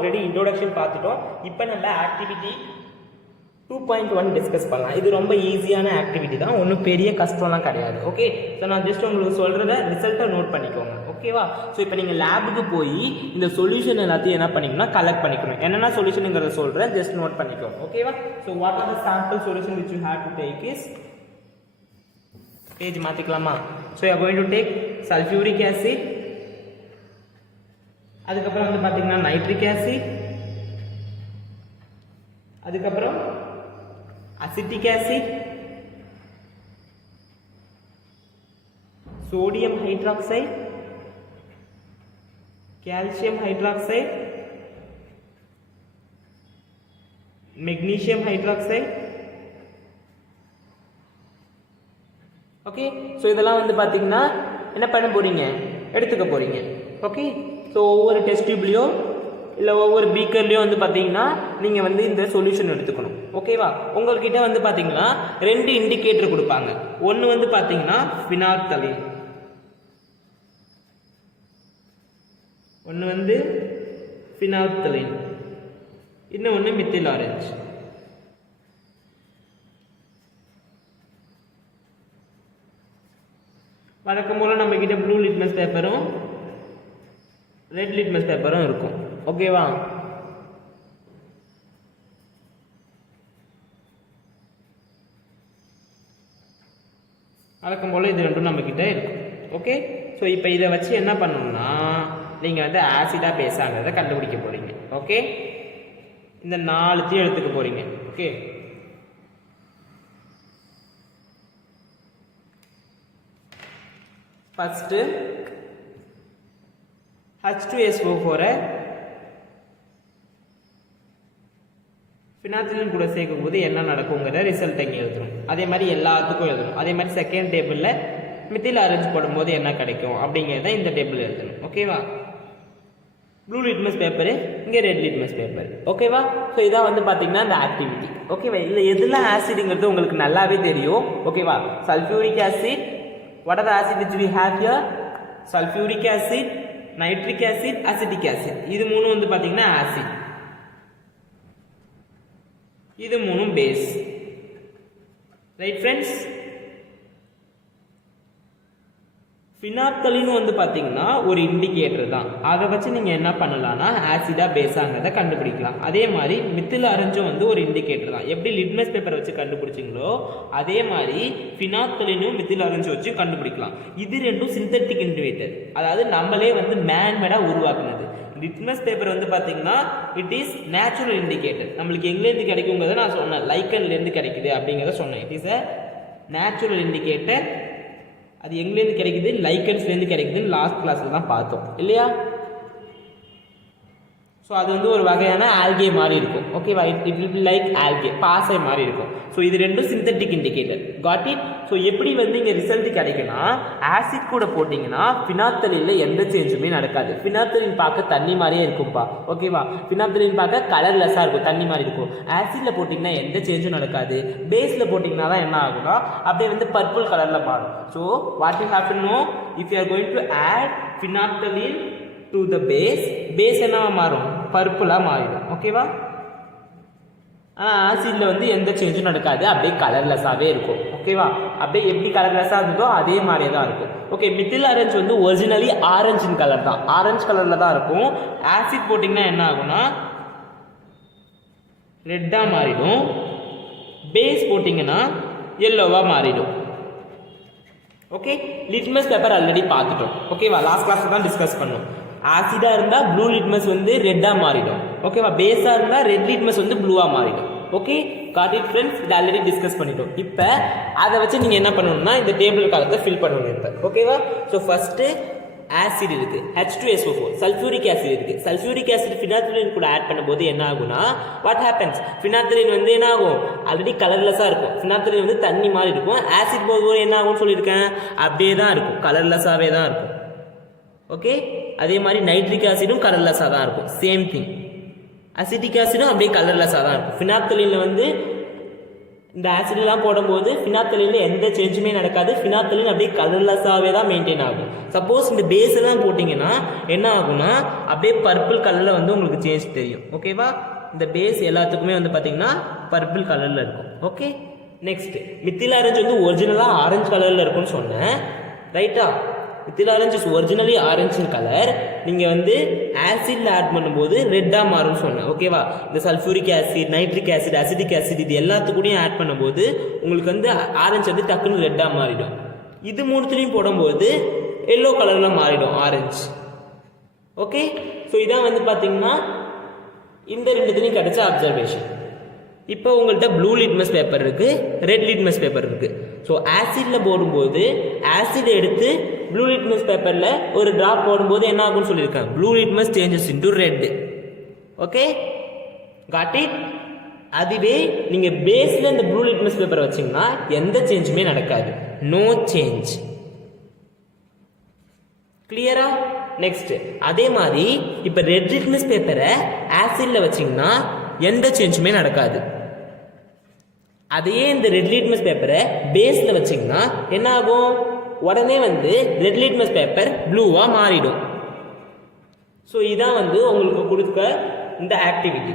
Already introduction பார்த்துட்டோம். இப்போ நம்ம ஆக்டிவிட்டி 2.1 டிஸ்கஸ் பண்ணலாம். இது ரொம்ப ஈஸியான ஆக்டிவிட்டி தான், ஒன்றும் பெரிய கஷ்டம்லாம் கிடையாது. ஓகே, ஸோ நான் ஜஸ்ட் உங்களுக்கு சொல்கிறத ரிசல்ட்டை நோட் பண்ணிக்கோங்க. ஓகேவா? ஸோ இப்போ நீங்கள் லேபுக்கு போய் இந்த சொல்யூஷன் எல்லாத்தையும் என்ன பண்ணிக்கணும்னா கலெக்ட் பண்ணிக்கணும். என்னென்ன சொல்யூஷனுங்கிறத சொல்கிறேன், ஜஸ்ட் நோட் பண்ணிக்கோங்க. ஓகேவா? So what are the sample solution which you have to take is, page மாற்றிக்கலாமா? So you are going to take sulphuric acid, அதுக்கப்புறம் வந்து பார்த்தீங்கன்னா நைட்ரிக் ஆசிட், அதுக்கப்புறம் acetic acid, sodium hydroxide, calcium hydroxide, magnesium hydroxide. Okay, so இதெல்லாம் வந்து பார்த்தீங்கன்னா என்ன பண்ண போறீங்க, எடுத்துக்க போறீங்க. ஓகே, ஸோ ஒவ்வொரு டெஸ்ட் டியூப்லையோ இல்லை ஒவ்வொரு பீக்கர்லையும் வந்து பார்த்தீங்கன்னா நீங்கள் வந்து இந்த சொல்யூஷன் எடுத்துக்கணும். ஓகேவா? உங்கள்கிட்ட வந்து பார்த்தீங்கன்னா 2 இண்டிகேட்டர் கொடுப்பாங்க. ஒன்று வந்து பார்த்தீங்கன்னா ஃபினால்தலீன், ஒன்று வந்து ஃபினால்தலீன், இன்னும் ஒன்று மெத்தில் ஆரஞ்சு. வழக்கம் போல் நம்ம கிட்ட ப்ளூ லிட்மஸ் பேப்பரும் ரெட் லிட்மஸ் பேப்பரும் இருக்கும். ஓகேவா? வழக்கம் போல் இது ரெண்டும் நம்ம கிட்ட இருக்கும். ஓகே, ஸோ இப்போ இதை வச்சு என்ன பண்ணணும்னா நீங்கள் வந்து ஆசிடா பேஸாங்கிறத கண்டுபிடிக்க போறீங்க. ஓகே, இந்த 4த்தையும் எடுத்துக்க போறீங்க. ஓகே, ஃபர்ஸ்ட் H2SO4 ஃபினால்தலீன் கூட சேர்க்கும் போது என்ன நடக்குங்கிற ரிசல்ட் இங்கே எழுதணும். அதே மாதிரி எல்லாத்துக்கும் எழுதணும். அதே மாதிரி செகண்ட் டேபிளில் மெத்தில் ஆரஞ்சு போடும்போது என்ன கிடைக்கும் அப்படிங்கிறத இந்த டேபிள் எழுதணும். ஓகேவா? ப்ளூ லிட்மஸ் பேப்பரு, இங்கே ரெட் லிட்மஸ் பேப்பர். ஓகேவா? ஸோ இதான் வந்து பார்த்தீங்கன்னா இந்த ஆக்டிவிட்டி. ஓகேவா? இல்லை எதுலாம் ஆசிடுங்கிறது உங்களுக்கு நல்லாவே தெரியும். ஓகேவா? Sulphuric acid, what are the acid which we have here? Sulphuric acid, nitric acid, acetic acid. இது மூணும் வந்து பார்த்தீங்கன்னா ஆசிட், இது மூணும் பேஸ். Right friends? ஃபினால்தலீன் வந்து பார்த்தீங்கன்னா ஒரு இண்டிகேட்டர் தான். அதை வச்சு நீங்கள் என்ன பண்ணலாம்னா ஆசிடா பேஸாங்கிறத கண்டுபிடிக்கலாம். அதே மாதிரி மெத்தில் ஆரஞ்சும் வந்து ஒரு இண்டிகேட்டர் தான். எப்படி லிட்மஸ் பேப்பர் வச்சு கண்டுபிடிச்சிங்களோ அதே மாதிரி ஃபினால்தலீனும் மெத்தில் ஆரஞ்சு வச்சு கண்டுபிடிக்கலாம். இது ரெண்டும் சிந்தட்டிக் இண்டிகேட்டர், அதாவது நம்மளே வந்து மேன்மேடாக உருவாக்குனது. லிட்மஸ் பேப்பர் வந்து பார்த்தீங்கன்னா இட் இஸ் நேச்சுரல் இண்டிகேட்டர். நம்மளுக்கு எங்கேருந்து கிடைக்குங்கிறத நான் சொன்னேன், லைக்கன்லேருந்து கிடைக்குது அப்படிங்கிறத சொன்னேன். It is a natural indicator. அது எங்கேருந்து கிடைக்குது? லைக்கன்ஸ்லேருந்து கிடைக்குதுன்னு லாஸ்ட் கிளாஸில் தான் பார்த்தோம் இல்லையா? ஸோ அது வந்து ஒரு வகையான ஆல்கே மாதிரி இருக்கும். ஓகேவா? It will be like algae, பாசை மாதிரி இருக்கும். ஸோ இது ரெண்டும் synthetic indicator. Got it? So எப்படி வந்து இங்கே ரிசல்ட் கிடைக்குன்னா ஆசிட் கூட போட்டிங்கன்னா ஃபினால்தலீனில் எந்த சேஞ்சுமே நடக்காது. ஃபினால்தலீன் பார்க்க தண்ணி மாதிரியே இருக்கும்ப்பா. ஓகேவா? ஃபினால்தலீன் பார்க்க கலர்லெஸ்ஸாக இருக்கும், தண்ணி மாதிரி இருக்கும். ஆசிடில் போட்டிங்கன்னா எந்த சேஞ்சும் நடக்காது. பேஸில் போட்டிங்கன்னா தான் என்ன ஆகும்னா அப்படியே வந்து பர்பிள் கலரில் மாறும். So what you have to know, if you are going to add phenolphthalein to the base என்னவா மாறும்? பர்பிளாக மாறிடும். ஓகேவா? ஆனால் ஆசிடில் வந்து எந்த சேஞ்சும் நடக்காது, அப்படியே கலர்லெஸ்ஸாகவே இருக்கும். ஓகேவா? அப்படியே எப்படி கலர்லெஸ்ஸாக இருந்ததோ அதே மாதிரியே தான் இருக்கும். ஓகே, மெத்தில் ஆரஞ்சு வந்து ஒரிஜினலி ஆரஞ்சின் கலர் தான், ஆரஞ்சு கலரில் தான் இருக்கும். ஆசிட் போட்டிங்கன்னா என்ன ஆகும்னா ரெட்டாக மாறிடும். பேஸ் போட்டிங்கன்னா எல்லோவாக மாறிடும். ஓகே, லிட்மஸ் பேப்பர் ஆல்ரெடி பார்த்துட்டோம். ஓகேவா? லாஸ்ட் கிளாஸ் தான் டிஸ்கஸ் பண்ணோம். ஆசிடா இருந்தால் ப்ளூ லிட்மஸ் வந்து ரெட்டாக மாறிடும். ஓகேவா? பேஸாக இருந்தால் ரெட் லிட்மஸ் வந்து ப்ளூவாக மாறிடும். Okay, got it friends? இது ஆல்ரெடி டிஸ்கஸ் பண்ணிட்டோம். இப்போ அதை வச்சு நீங்கள் என்ன பண்ணணும்னா இந்த டேபிள் காலத்தை ஃபில் பண்ணணும் இப்போ. ஓகேவா? ஸோ ஃபஸ்ட்டு ஆசிட் இருக்குது, H2SO4, சல்ஃபியூரிக் ஆசிட் இருக்குது. சல்ஃபியூரிக் ஆசிட் ஃபினால்தலீன் கூட ஆட் பண்ணும்போது என்ன ஆகும்னா வாட் ஹேப்பன்ஸ்? ஃபினால்தலீன் வந்து என்ன ஆகும்? ஆல்ரெடி கலர்லெஸ்ஸாக இருக்கும். ஃபினால்தலீன் வந்து தண்ணி மாதிரி இருக்கும். ஆசிட் போது என்ன ஆகும்னு சொல்லியிருக்கேன், அப்படியே தான் இருக்கும், கலர்லெஸ்ஸாகவே தான் இருக்கும். ஓகே, அதே மாதிரி நைட்ரிக் ஆசிடும் கலர்லெஸ்ஸாக தான் இருக்கும். Same thing. அசிட்டிக் ஆசிடும் அப்படியே கலர்லெஸ்ஸாக தான் இருக்கும். ஃபினால்தலீனில் வந்து இந்த ஆசிட்லாம் போடும்போது ஃபினாப்தலீனில் எந்த சேஞ்சுமே நடக்காது. ஃபினாப்தலீன் அப்படியே கலர்லெஸ்ஸாகவே தான் மெயின்டைன் ஆகும். சப்போஸ் இந்த பேஸ் எல்லாம் போட்டிங்கன்னா என்ன ஆகும்னா அப்படியே பர்பிள் கலரில் வந்து உங்களுக்கு சேஞ்ச் தெரியும். ஓகேவா? இந்த பேஸ் எல்லாத்துக்குமே வந்து பார்த்தீங்கன்னா பர்பிள் கலரில் இருக்கும். ஓகே, நெக்ஸ்ட் மித்தில் ஆரஞ்சு வந்து ஒரிஜினலாக ஆரஞ்சு கலரில் இருக்கும்னு சொன்னேன். ரைட்டா? Methyl orange is originally orange colour. நீங்கள் வந்து ஆசிடில் ஆட் பண்ணும்போது ரெட்டாக மாறும்னு சொன்னேன். ஓகேவா? இந்த sulphuric acid, nitric acid, acetic acid இது எல்லாத்துக்கூடையும் ஆட் பண்ணும்போது உங்களுக்கு வந்து ஆரஞ்சு வந்து டக்குன்னு ரெட்டாக மாறிடும். இது மூணுத்துலையும் போடும்போது எல்லோ கலரில் மாறிடும் ஆரஞ்சு. ஓகே, ஸோ இதான் வந்து பார்த்தீங்கன்னா இந்த ரெண்டுத்துலையும் கிடைச்ச அப்சர்வேஷன். இப்போ உங்கள்கிட்ட ப்ளூ லிட்மஸ் பேப்பர் இருக்குது, ரெட் லிட்மஸ் பேப்பர் இருக்குது. ஸோ ஆசிடில் போடும்போது ஆசிட் எடுத்து ப்ளூ லிட்மஸ் பேப்பரில் ஒரு ட்ராப் போடும்போது என்ன ஆகும்னு சொல்லியிருக்கேன். Blue litmus changes into red. Okay, got it? அதுவே நீங்கள் பேஸில் இந்த ப்ளூ லிட்மஸ் பேப்பரை வச்சிங்கன்னா எந்த சேஞ்சுமே நடக்காது. No change. கிளியரா? நெக்ஸ்ட் அதே மாதிரி இப்போ ரெட் லிட்மஸ் பேப்பரை ஆசிடில் வச்சிங்கன்னா எந்த சேஞ்சுமே நடக்காது. அதையே இந்த ரெட் லிட்மஸ் பேப்பரை பேஸில் வச்சிங்கன்னா என்ன ஆகும்? உடனே வந்து ரெட் லிட்மஸ் பேப்பர் ப்ளூவாக மாறிடும். ஸோ இதான் வந்து உங்களுக்கு கொடுக்க இந்த ஆக்டிவிட்டி.